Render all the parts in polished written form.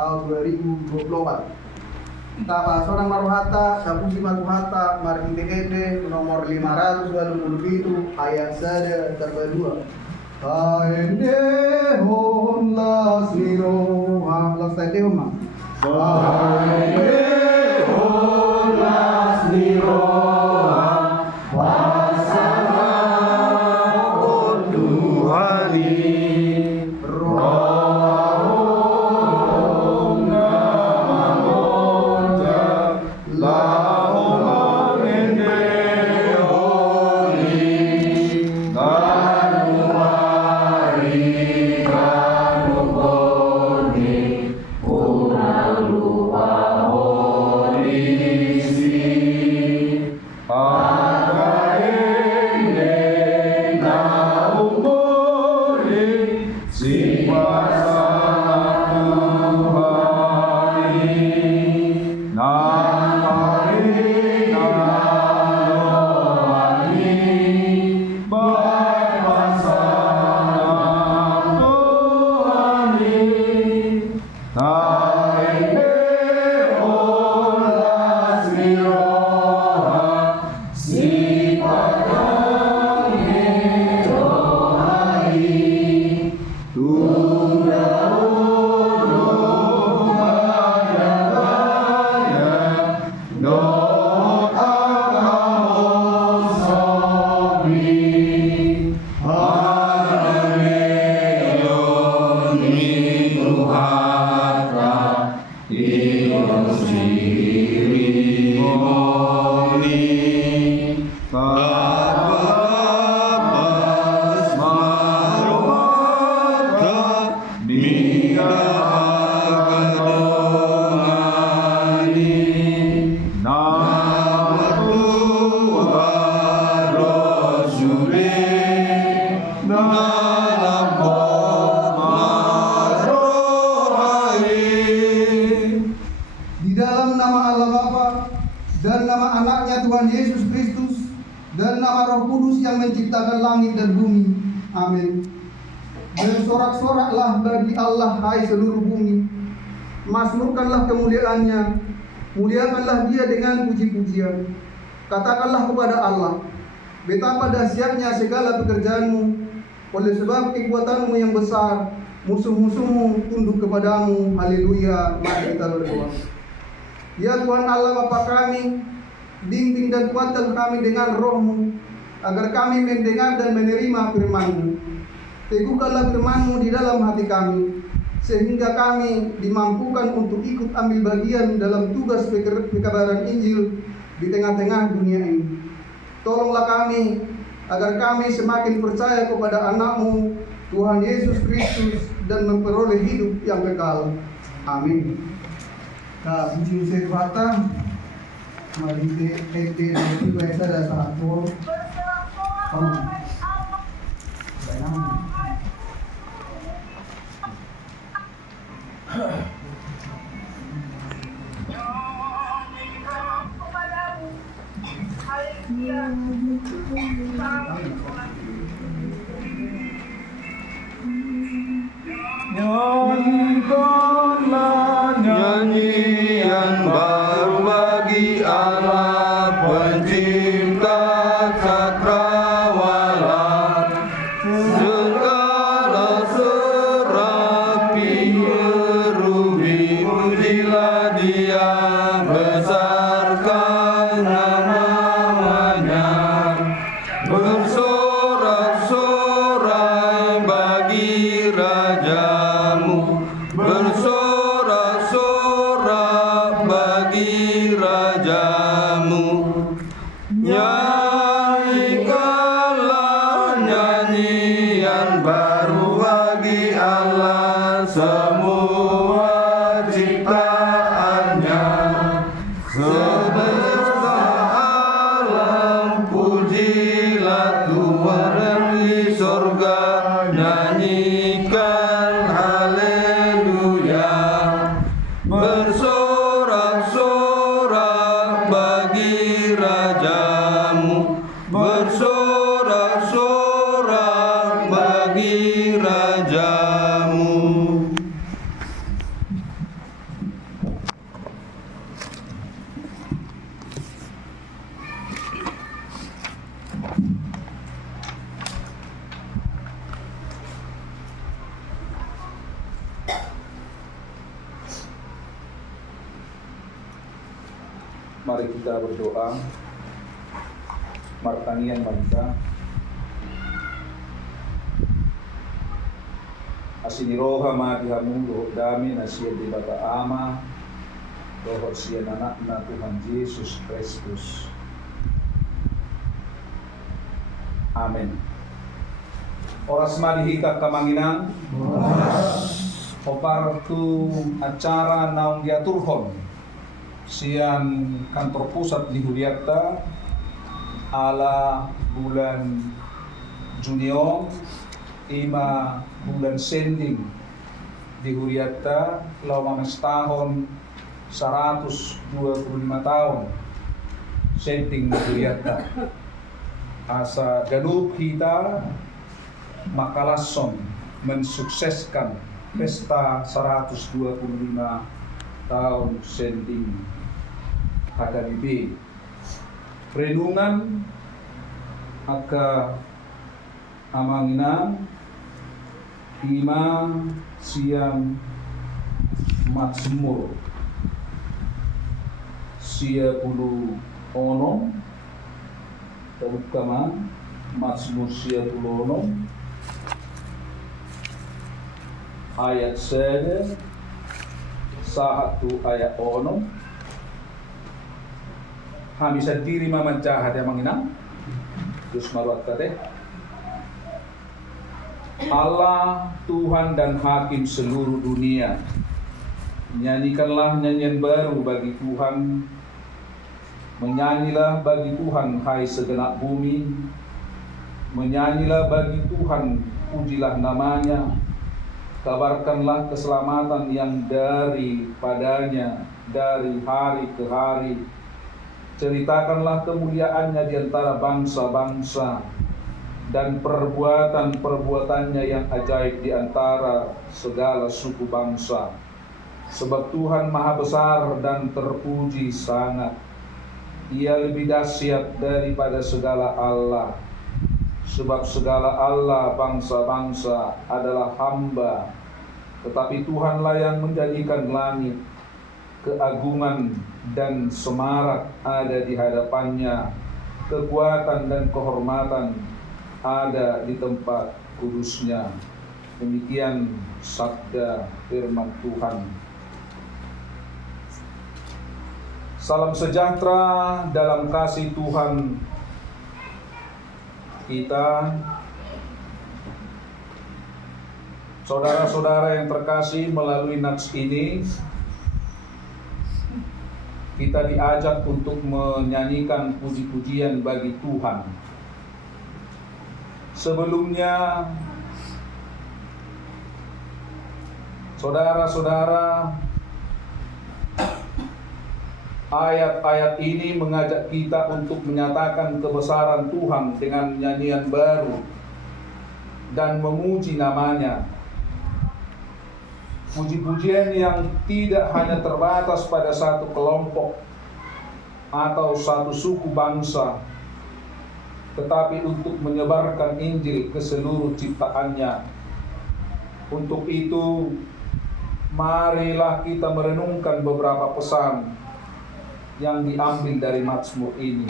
tahun 2024. Tapa seorang maruhata, kapusi maruhata, marking TKD nomor 527 ayat 1 kedua. Aende hon las niro, las tadi hon. Aende hon las niro, wasana Tuhan. Dan nama anaknya Tuhan Yesus Kristus dan nama Roh Kudus yang menciptakan langit dan bumi. Amin. Dan sorak-soraklah bagi Allah hai seluruh bumi. Mazmurkanlah kemuliaannya, muliakanlah Dia dengan puji-pujian. Katakanlah kepada Allah, betapa dahsyatnya segala pekerjaanmu. Oleh sebab kekuatanmu yang besar, musuh-musuhmu tunduk kepadamu. Haleluya. Mari kita berdoa. Ya Tuhan Allah Bapa kami, bimbing dan kuatkan kami dengan roh-Mu, agar kami mendengar dan menerima firman-Mu. Teguhkanlah firman-Mu di dalam hati kami, sehingga kami dimampukan untuk ikut ambil bagian dalam tugas pekabaran Injil di tengah-tengah dunia ini. Tolonglah kami, agar kami semakin percaya kepada anak-Mu, Tuhan Yesus Kristus, dan memperoleh hidup yang kekal. Amin. Nah, puji servata, mari kita biasa ada satu. Nyanyikanlah nyanyian baru bagi Allah Pencipta cakrawala. Segala serapi kerubi pujilah Dia, besarkan namanya. Bersorak Mari kita berdoa. Martanian bangsa. Asini roha madihamu roh dami nasia di bapa ama roh sia anakna Tuhan Yesus Kristus. Amin. Oras madihika kamanginang opartu acara naung diaturhon sian kantor pusat di Huriata ala bulan Junio 5 bulan sending di Huriata lawangan tahun 125 tahun sending di Huriata asa Danub kita Makalasson mensukseskan pesta 125 tahun sending HKBP. Renungan aka amanginan ima siang Mazmur sia puluh onom terutama Mazmur sia puluh onom ayat 7 satu ayat onom hamisan diri mamancahat yang menginang terus maruat kate Allah Tuhan dan Hakim seluruh dunia, nyanyikanlah nyanyian baru bagi Tuhan, menyanyilah bagi Tuhan hai segenap bumi, menyanyilah bagi Tuhan, pujilah namanya, kabarkanlah keselamatan yang daripadanya dari hari ke hari, ceritakanlah kemuliaannya di antara bangsa-bangsa dan perbuatan-perbuatannya yang ajaib di antara segala suku bangsa. Sebab Tuhan maha besar dan terpuji sangat. Ia lebih dahsyat daripada segala Allah. Sebab segala Allah bangsa-bangsa adalah hamba, tetapi Tuhanlah yang menjadikan langit. Keagungan dan semarak ada di hadapannya, kekuatan dan kehormatan ada di tempat kudusnya. Demikian sabda firman Tuhan. Salam sejahtera dalam kasih Tuhan kita. Saudara-saudara yang terkasih, melalui nats ini kita diajak untuk menyanyikan puji-pujian bagi Tuhan. Sebelumnya, saudara-saudara, ayat-ayat ini mengajak kita untuk menyatakan kebesaran Tuhan dengan nyanyian baru dan memuji namanya. Puji-pujian yang tidak hanya terbatas pada satu kelompok atau satu suku bangsa, tetapi untuk menyebarkan Injil ke seluruh ciptaannya. Untuk itu, marilah kita merenungkan beberapa pesan yang diambil dari Mazmur ini.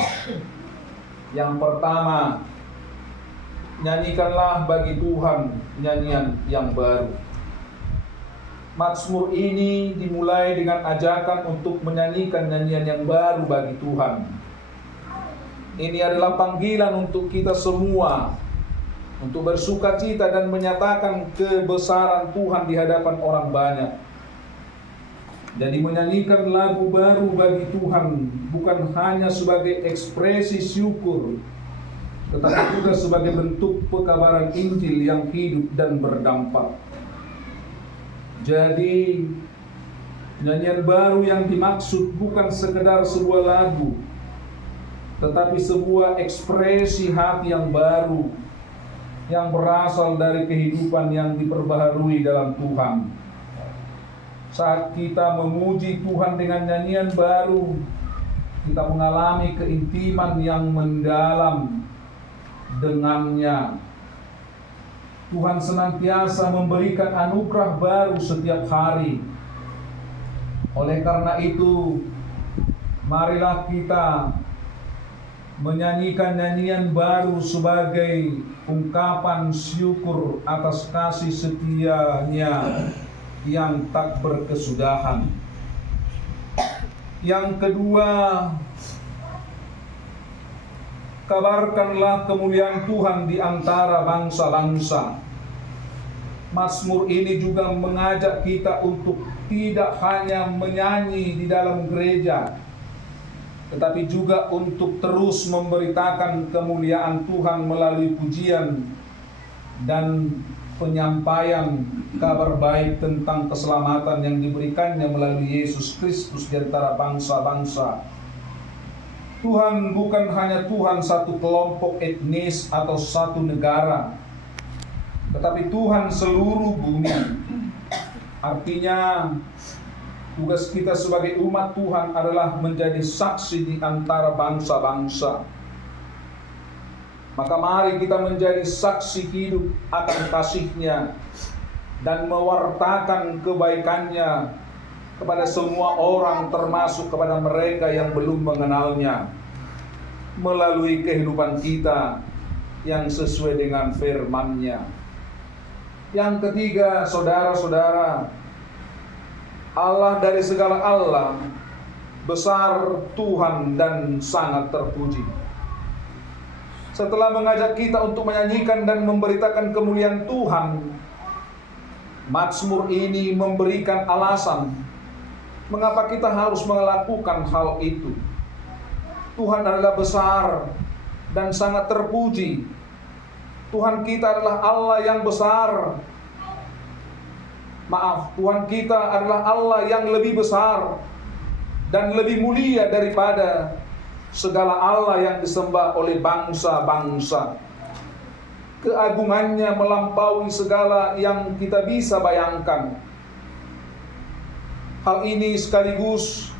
Yang pertama, nyanyikanlah bagi Tuhan nyanyian yang baru. Mazmur ini dimulai dengan ajakan untuk menyanyikan nyanyian yang baru bagi Tuhan. Ini adalah panggilan untuk kita semua untuk bersukacita dan menyatakan kebesaran Tuhan di hadapan orang banyak. Jadi menyanyikan lagu baru bagi Tuhan bukan hanya sebagai ekspresi syukur, tetapi juga sebagai bentuk pekabaran Injil yang hidup dan berdampak. Jadi nyanyian baru yang dimaksud bukan sekedar sebuah lagu, tetapi sebuah ekspresi hati yang baru yang berasal dari kehidupan yang diperbaharui dalam Tuhan. Saat kita memuji Tuhan dengan nyanyian baru, kita mengalami keintiman yang mendalam dengannya. Tuhan senantiasa memberikan anugerah baru setiap hari. Oleh karena itu, marilah kita menyanyikan nyanyian baru sebagai ungkapan syukur atas kasih setianya yang tak berkesudahan. Yang kedua, kabarkanlah kemuliaan Tuhan di antara bangsa-bangsa. Mazmur ini juga mengajak kita untuk tidak hanya menyanyi di dalam gereja, tetapi juga untuk terus memberitakan kemuliaan Tuhan melalui pujian dan penyampaian kabar baik tentang keselamatan yang diberikannya melalui Yesus Kristus di antara bangsa-bangsa. Tuhan bukan hanya Tuhan satu kelompok etnis atau satu negara, tetapi Tuhan seluruh bumi. Artinya, tugas kita sebagai umat Tuhan adalah menjadi saksi di antara bangsa-bangsa. Maka mari kita menjadi saksi hidup akan kasih-Nya dan mewartakan kebaikannya kepada semua orang, termasuk kepada mereka yang belum mengenalnya, melalui kehidupan kita yang sesuai dengan firman-Nya. Yang ketiga, saudara-saudara, Allah dari segala Allah, besar Tuhan dan sangat terpuji. Setelah mengajak kita untuk menyanyikan dan memberitakan kemuliaan Tuhan, Mazmur ini memberikan alasan mengapa kita harus melakukan hal itu. Tuhan adalah besar dan sangat terpuji. Tuhan kita adalah Allah yang besar. Tuhan kita adalah Allah yang lebih besar dan lebih mulia daripada segala Allah yang disembah oleh bangsa-bangsa. Keagungannya melampaui segala yang kita bisa bayangkan. Hal ini sekaligus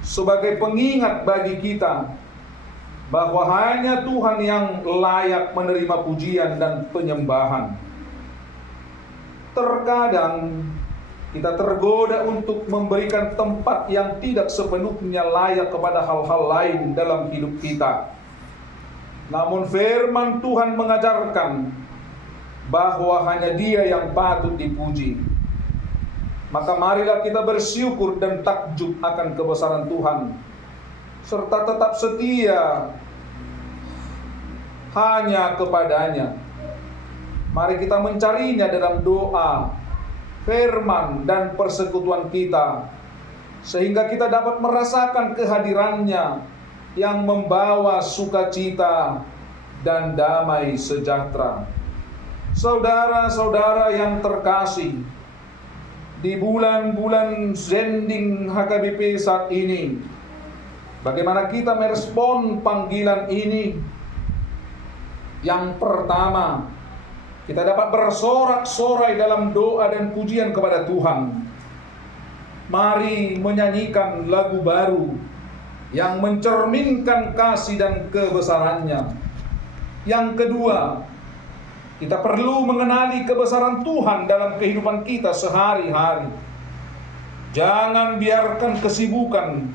sebagai pengingat bagi kita bahwa hanya Tuhan yang layak menerima pujian dan penyembahan. Terkadang kita tergoda untuk memberikan tempat yang tidak sepenuhnya layak kepada hal-hal lain dalam hidup kita. Namun firman Tuhan mengajarkan bahwa hanya Dia yang patut dipuji. Maka marilah kita bersyukur dan takjub akan kebesaran Tuhan, serta tetap setia hanya kepadanya. Mari kita mencarinya dalam doa, firman, dan persekutuan kita, sehingga kita dapat merasakan kehadirannya yang membawa sukacita dan damai sejahtera. Saudara-saudara yang terkasih, di bulan-bulan Zending HKBP saat ini, bagaimana kita merespon panggilan ini? Yang pertama, kita dapat bersorak-sorai dalam doa dan pujian kepada Tuhan. Mari menyanyikan lagu baru yang mencerminkan kasih dan kebesarannya. Yang kedua, kita perlu mengenali kebesaran Tuhan dalam kehidupan kita sehari-hari. Jangan biarkan kesibukan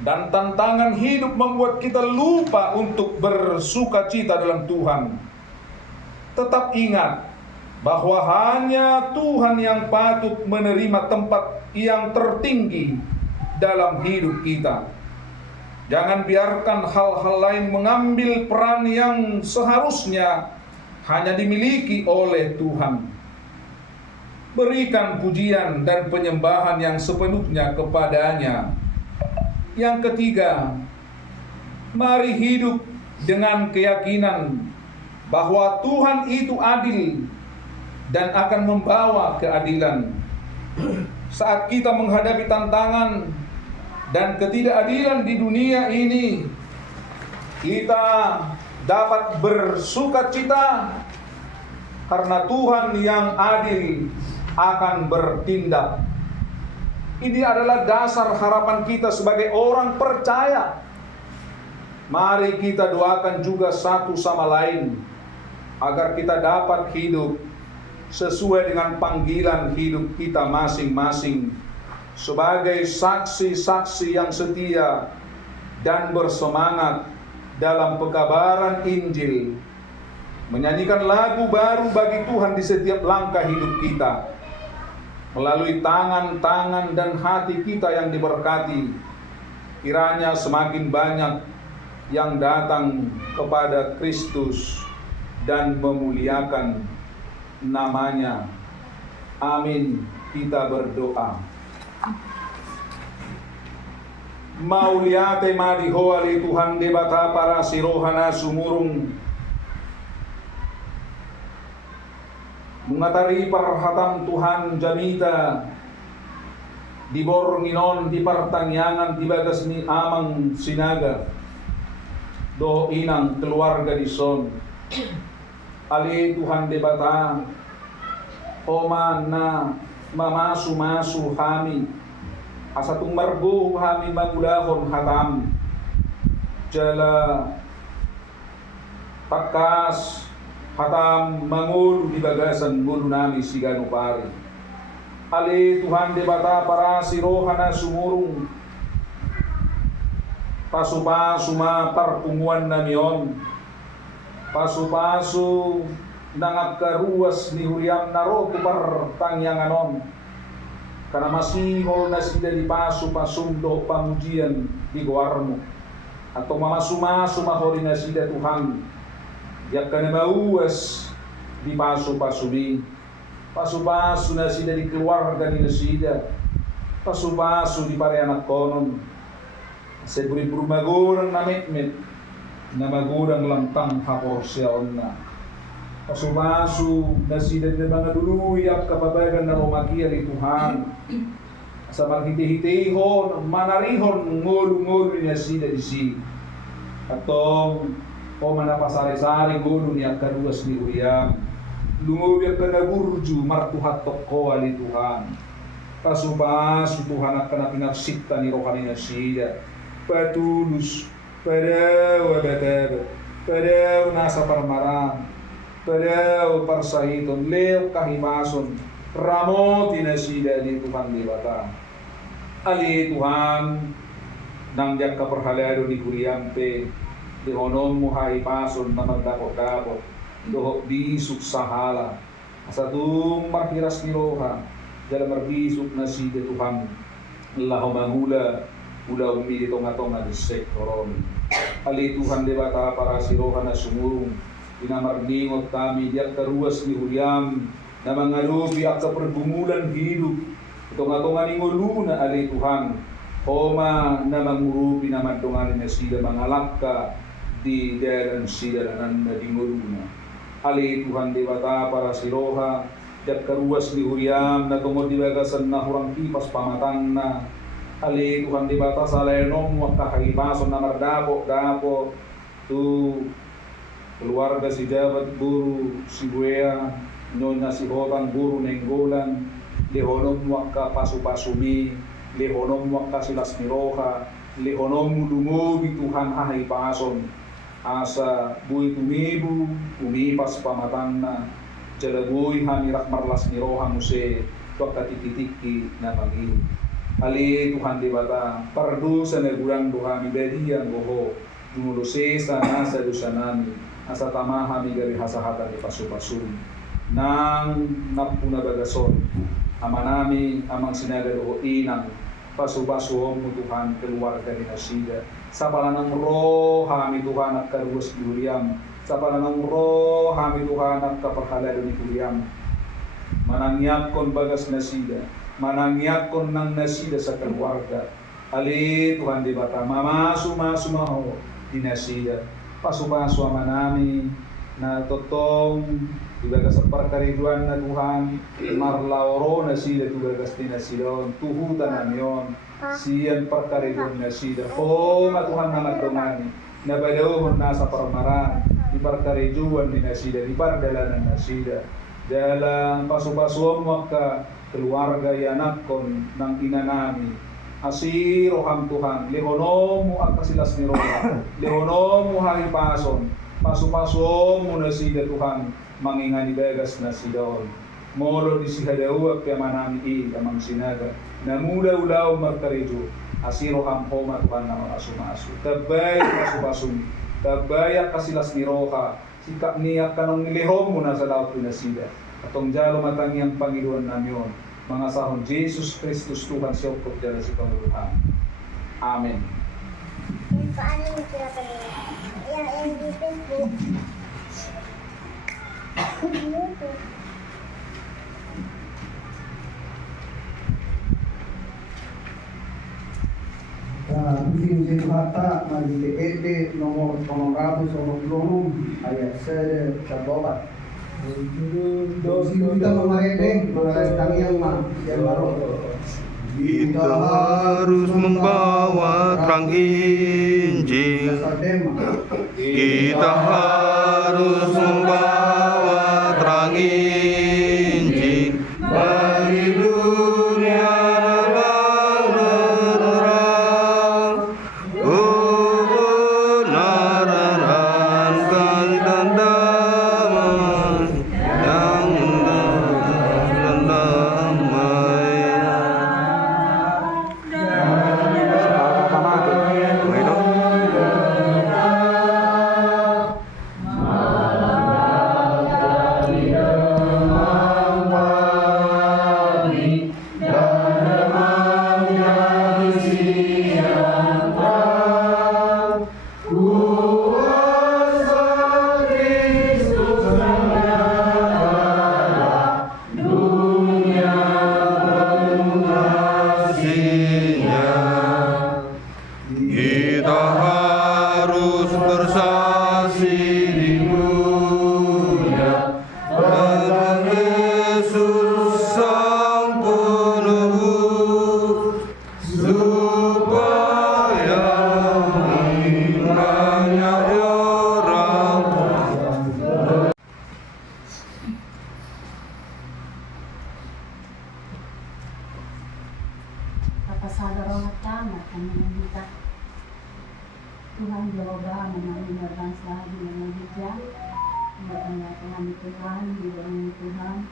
dan tantangan hidup membuat kita lupa untuk bersukacita dalam Tuhan. Tetap ingat bahwa hanya Tuhan yang patut menerima tempat yang tertinggi dalam hidup kita. Jangan biarkan hal-hal lain mengambil peran yang seharusnya hanya dimiliki oleh Tuhan. Berikan pujian dan penyembahan yang sepenuhnya kepada-Nya. Yang ketiga, mari hidup dengan keyakinan bahwa Tuhan itu adil dan akan membawa keadilan. Saat kita menghadapi tantangan dan ketidakadilan di dunia ini, kita dapat bersukacita karena Tuhan yang adil akan bertindak. Ini adalah dasar harapan kita sebagai orang percaya. Mari kita doakan juga satu sama lain agar kita dapat hidup sesuai dengan panggilan hidup kita masing-masing sebagai saksi-saksi yang setia dan bersemangat dalam pekabaran Injil, menyanyikan lagu baru bagi Tuhan di setiap langkah hidup kita, melalui tangan-tangan dan hati kita yang diberkati. Kiranya semakin banyak yang datang kepada Kristus dan memuliakan namanya. Amin. Kita berdoa. Mauliate madihoali Tuhan debata para sirohana sumurung mengatari perhatam Tuhan jamita di bornginon di pertaniangan di bagas ni amang sinaga do inang keluarga di son ali Tuhan debata oma na mamasu-masu kami asatung margo kami mangulahon hatam jala takas hatam mangulu di bagasan mulu nami sigano pari ali Tuhan debata para sirohana sumurung pasu-pasu ma perpunguan namion pasu-pasu nangagkaruas ni Huriam naro tu pertangyanganon karena masih na sida di pasu-pasundo pamujian di goarmo atau mamasu-masu mahori na sida Tuhan yak kana mauas di pasu-pasumi pasu-pasu na sida di keluarga ni sida pasu-pasu di pare anak konon seburi-buru magurang na met-met na magurang lantang hapor siya onna pasu-pasu na sida di mga duluyak kapabagan na umakia ni Tuhan sa maghiti-hitihon manarihon ngulu-ngulu niya sida di si atong o manapasari-sari ngulu niya karuas ni Uriam lumubiak ka na burju martuhat toko ali Tuhan pasu-pasu Tuhan akan na pinagsikta ni rohani na sida patulus padaw abadab padaw nasa parmaran padaw parsahiton leo kahimason ramoti na sida di Tuhan di bata ali Tuhan nang jak kaperhalado ni Kuriampe di honom mo haipason na magdakot-dakot dohok bisuk sahala asatung marhiras ni roha dalam marbisuk na sida Tuhan laho mangula ula umi di tonga-tonga di sektoron ali Tuhan di bata para siroha na sumurung inamarningot kami diak karuas ni Huriam na mangalubi ak kapergumulan hidup tonga-tonga ni nguluna ali Tuhan homa na mangurupi na mandungan ni sida mangalakka di dalam sida nan na di nguluna ali Tuhan di bata para siroha diak karuas ni Huriam na tungod di bagasan na hurang kipas pamatang na ali Tuhan di bata sa lenom wakahipason na mardapo tu keluarga si Jabat Guru si Buea nyonya si Hotang Guru Nenggolan lehonom waka pasu-pasumi lehonom waka silas miroha lehonom lungobi Tuhan ahai pason asa bui tumibu umipas pamatangna jala bui hamirak marlas miroha muse waka titiki na pangin ali Tuhan di bata pardu sa nagurang duha mi bedian goho dumulosesa nasa dusanami asa tamaha mi gari hasahatan di pasu-pasu nang napuna bagason amanami amang sinaga do inang pasu-pasu mo Tuhan keluarga ni nasida sa palanang roh hami Tuhan at karuas ni Huriam sa palanang roh hami Tuhan at kaparhalado ni Huriam manangyak kon bagas nasida manangyak kon nang nasida sa keluarga ali Tuhan di bata mamasu-masu maho di nasida pasu-pasu amanami na totong tugagas sa perkariduan na Tuhan marlauro na sida tugagas din na silon tuhutan na niyon siyan perkariduan na sida ma Tuhan na magdumani na badawon nasa parmaran di perkariduan din na sida di pardalanan na sida dalam pasu-pasuan maka keluarga yanak kon ng inanami asiroham Tuhan lehonomu akasilas ni roha lehonomu haipason pasu-pasu mo na sida Tuhan mangingani begas na sidon Molo di sihadawa kaya manami amang sinaga. Namuda ulaw markarejo. Asiro hamhoma Tuhan nama asu-asu. Tabay pasu-pasum. Tabaya kasilas ni roha. Sikap niya kanong nilihom mo na sa laot pinasida. Atong jalo matangyang Panginoon namyon. Mga sahon Jesus Kristus Tuhan siyokot jala si Panguluhan. Amen. Paano yung pinapalala? Yung Facebook. YouTube. Musim-musim hata magdipende nomor pangaratos o maglunong ayat sa kababat. Kita memarede mengalahkan yang maro. Kita harus membawa terang Injil. Kita harus membawa terang Injil bagi dunia terang. Kebenaran dan damai yang dan damai. Kita harus bersaksi di dunia tentang Yesus Sang Penebus, supaya banyak orang. Kapasada at tama ang mga hita. Tuhan Jehovah mengajarkan selagi dengan hijau. Bertanya Tuhan di Tuhan, di dalam Tuhan,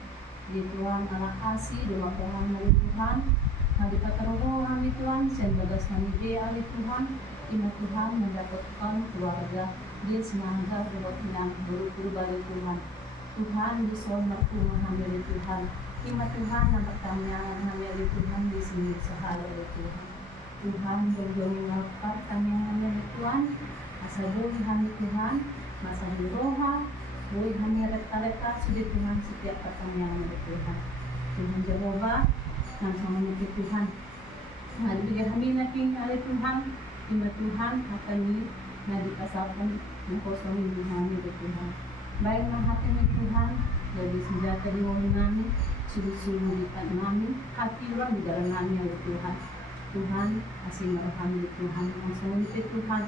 di Tuhan anak kasih, doa Tuhan dari Tuhan. Hari kataroho kami Tuhan, senbagas kami dia oleh Tuhan. Ina Tuhan mendapatkan keluarga, dia senangga doa pinang berukur dari Tuhan. Tuhan di soal Tuhan dari Tuhan. Ima Tuhan yang pertanyaan hanya dari Tuhan di sini sehari dari Tuhan. Tuhan berjauh lapar kami hanya dari Tuhan. Asa boleh kami Tuhan, masa diroha, boleh kami reka-reka sudah Tuhan setiap pertanyaan dari Tuhan. Tuhan Jehovah, langsung menyebut Tuhan. Hari bigyan kami naking oleh Tuhan, ima Tuhan akan na dipasapon ng kosong Tuhan dari Tuhan. Baik ng hati ni Tuhan, jadi senjata di bawah namin, sulusulitan namin, hati orang di dalam namin oleh Tuhan. Tuhan, kasih marahami Tuhan, ang sangunipit Tuhan,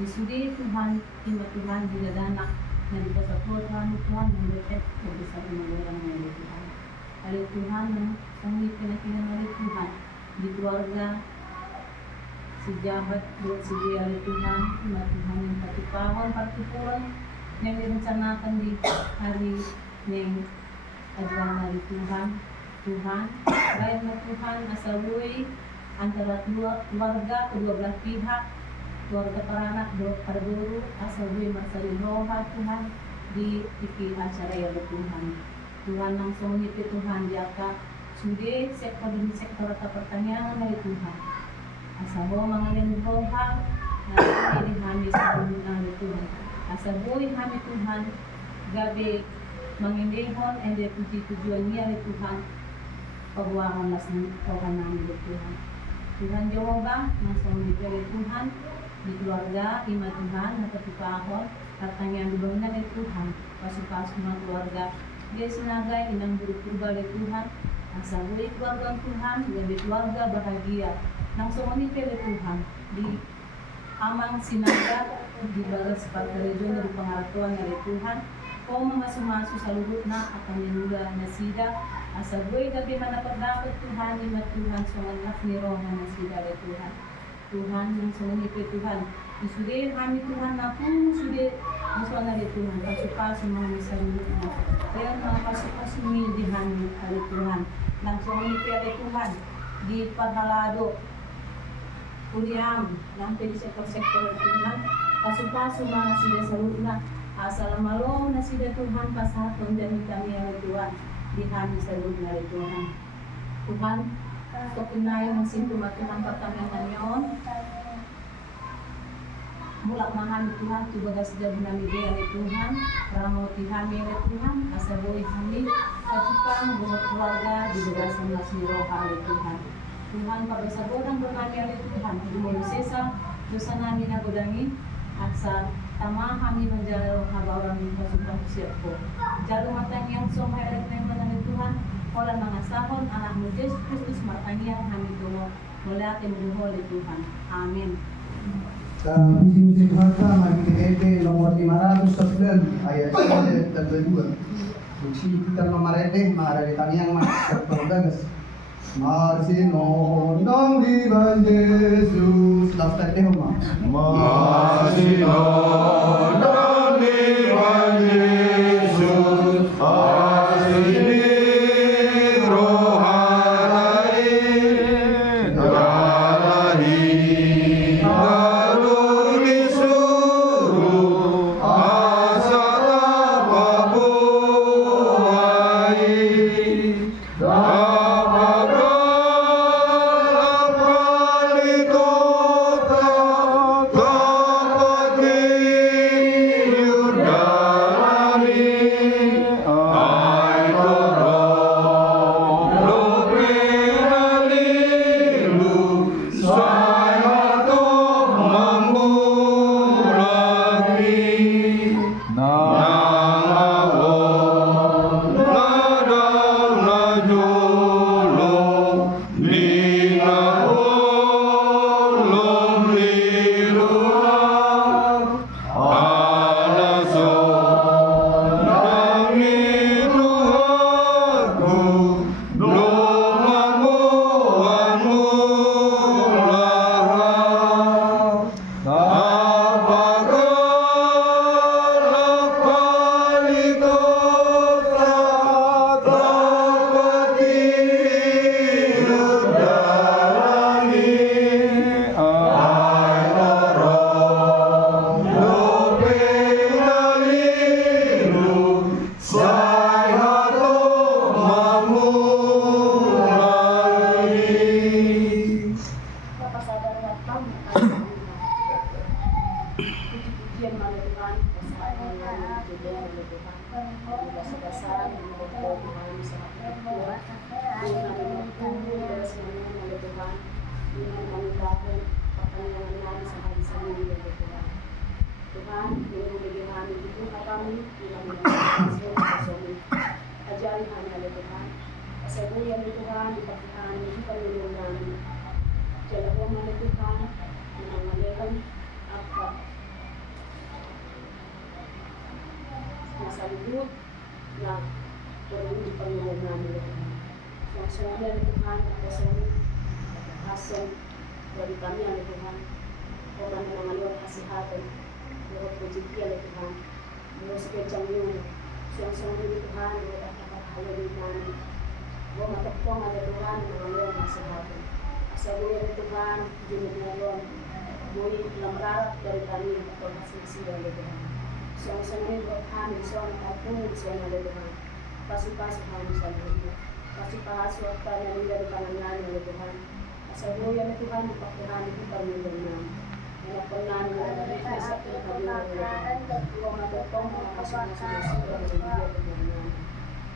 disudi Tuhan, ima Tuhan, dinadanak, na di pasapot kami Tuhan, ng lepet, o bisa umagarang oleh Tuhan. Oleh Tuhan, ang sangunipit na kinang oleh Tuhan, di keluarga, si jabat, buat si dia oleh Tuhan, ima Tuhan yang patipawan, partipuran, yang direncanakan di hari ng adwan dari Tuhan. Tuhan, baik na Tuhan, asaluy, antara keluarga, kedua belah pihak, keluarga peranak, para guru, asaluy, masalin roha Tuhan, di tiki acara ya Tuhan. Tuhan langsung nipit Tuhan, jaka sudi sektor demi sektor atau pertanyaan dari Tuhan. Asaho mangalin roha, na ini sa dari Tuhan. Asaboy kami Tuhan, gabi mangindihon, and puji-pujian niya ni Tuhan, pagwakan las ng kawan namin ni Tuhan. Tuhan Jehovah, nasa umipili Tuhan, di keluarga, ima Tuhan, nakatipahon, katanya dulong na ni Tuhan, pasok-pasok ng keluarga, dia sinagay, inang buruk-burba ni Tuhan, asaboy keluarga Tuhan, gabi keluarga bahagia, nang umipili Tuhan, di amang sinaga, di balas pagkarejon dari pengaratuan dari Tuhan, o mga sumaso sa luhut na at kanyanula na sida, asaboy gabi manapagdapat Tuhan, ima Tuhan, sumanak ni Roha na sida dari Tuhan. Tuhan, yang sumanipit Tuhan, isudir kami Tuhan na pun sudir Gusto na rin Tuhan, pasupaso mga sarili na. Kaya mga pasupaso mo yung dihan kali Tuhan. Nang sumunipya kay Tuhan, di paghalado. Kuliang, nang pwede sa sektor ng Tuhan, pasupaso mga sila sa luna. Asalamalong na sila Tuhan, pasahapon dahil kami ang Tuhan. Dihan sa luna rin Tuhan. Tuhan, kapunayan ng sintumat Tuhan pagkamihan ngayon. Mula mahal Tuhan, tubagas jab nami dia ni Tuhan, ramo Tuhan ni Tuhan, asaboy kami, kacupang buhat keluarga di bagasan mas niroha ni Tuhan. Tuhan pabasaboran berkami ali Tuhan, dumulu sesa, dosa nami nagudangi, at sa tama kami menjalalo habawan ng pasupang siap ko. Jalo matang yang somay alat na yung ni Tuhan, wala mga sahon, anak mo Yesus Kristus matangyan kami tungo, mula timuduhol ni Tuhan. Amen. Visi Harta Magdalene nomor 509 ayat 1 dan 2. Fungsi kita memarete marade taniang terbagas. Marsino nang di ban Yesus lafta deh ma. Marsino nang di ban Yesus asini rohani dalahi Masalubot na perlu dipanggil namin. Yang semuanya Tuhan, asal dari kami oleh Tuhan, orang yang mengalir kesehatan, menurut rezeki oleh Tuhan, menurut sekejang ini, yang semuanya Tuhan, menurut apa hal yang kami, bahwa matapong ada Tuhan mengalir kesehatan. Asal dari Tuhan, jumlah mengalir, boleh lamrar dari kami atau hasil oleh Tuhan. Yang semuanya buat kami, seorang kampung, seorang oleh Tuhan, pasukan kami selalu. Pasukan apa yang dari pandangan oleh Tuhan. Asabuya na Tuhan, ipagkuhan ito pamilya namin. Manapangnan mo na rin sa pinagkabila ng Tuhan. Kung matutong mga kasunod-sunod ng bibigyan ng namin.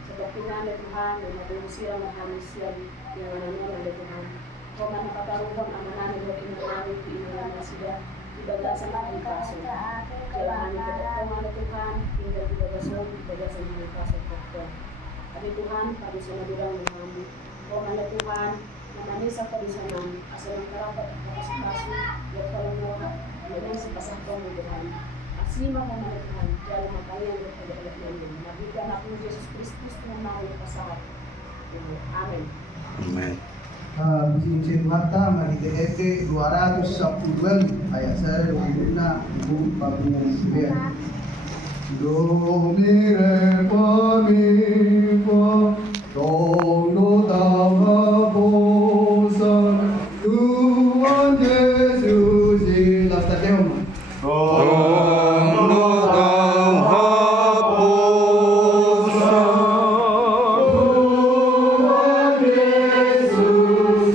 Sa pagkinan ng Tuhan, na mabulusira na kami siya yung nananayan ng Tuhan. Kung manapataruhan ang mananin ng inaawit, inaawit na sila, ibagasan ang kaso. Kailangan ito pagkuhan ng Tuhan, hingga ibagasan ang kaso. At Tuhan, kami sa nabilang ng namin. Kung ano Tuhan, namanya sa kabisanan, asal ng karapat at kapasikaso, yung kalunguha, yung sa pasakong ng Tuhan. Asima ka na Tuhan, kaya makaya ng pag-alap namin. Nabigyan na po Jesus Kristus na mga pasahat. Amen. Amen. Visi Harta Magdalene 210 ayat 1 dan 2 Ibu Babingan Sibir. Domine parmipa, dono damaposa, Tuhan Yesus ilah Deum. Dono dam hapusa, Tuhan Yesus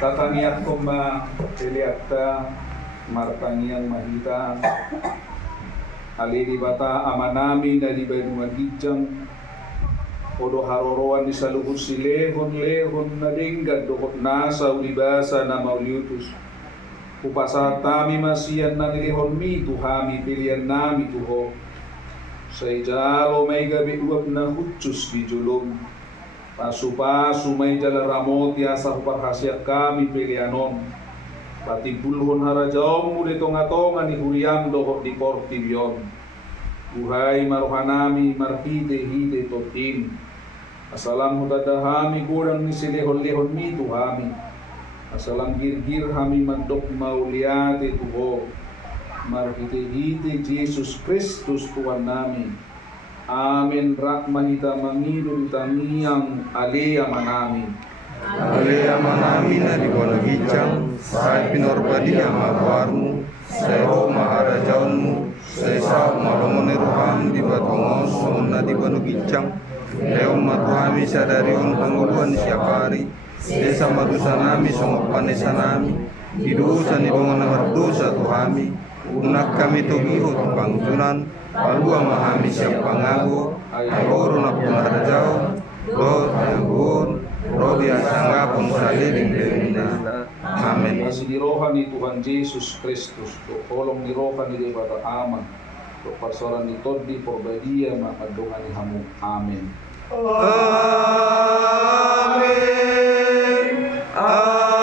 Tatangiat koma Eliakta Martangiang Mahita Alidi bata amanami dari Bayu Magijang Odo haroroan di saluhur si lehon na dinggat dokot nasa ulibasa na mauliutus Upasatami masiyan na nilihon mi tuhami pilihan nami tuho Sa ijalo may gabi uwag na hutsus di julong Pasu-pasu may jala ramot yasa huparhasyak kami pilihanon Pati bulhon harajaw mo dito nga tonga ni Huriam dohot di Portibion Buhay maruhanami marhide-hide totin Asalam hutadahami kurang ni silehon-lehon mi tuhami Asalam gir-gir hami mandok mauliate tuho Marhide-hide Jesus Kristus Tuhan nami Amin rahmahita mangidul taniyang alea manami alea manami na di Bonagijang, sa pinorbadi ang mabarmu, sa iro maharajaunmu, sa isa malongon ni Roham di Batongos, na di Bonagijang, leong matuhami sa darion panguluan siyapari, desa madusa nami sungopanesa nami, hidusa ni dongan na mardusa tuhami, unak kami tugihot pangtunan, palua mahami siyang pangago, ayoro na punarajao, Lord Agun, Rodi asanga pungsaliling derina. Amen. Masih dirohan ni Tuhan Yesus Kristus, tolong dirohan ni Debata Aman, persoalan ni Todi Porbadia makadungan ni Hamu. Amin. Amin. Amin.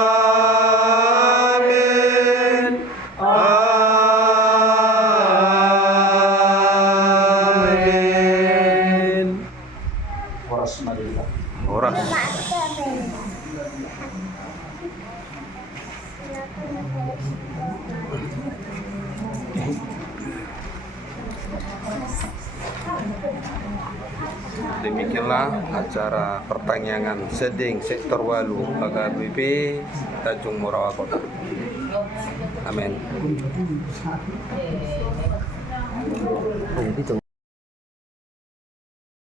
Amin. Horas Madela. Oras. Demikianlah acara pertanyaan seding sektor walu KKBP Tanjung Morawa Kota. Amin. Oh, gitu.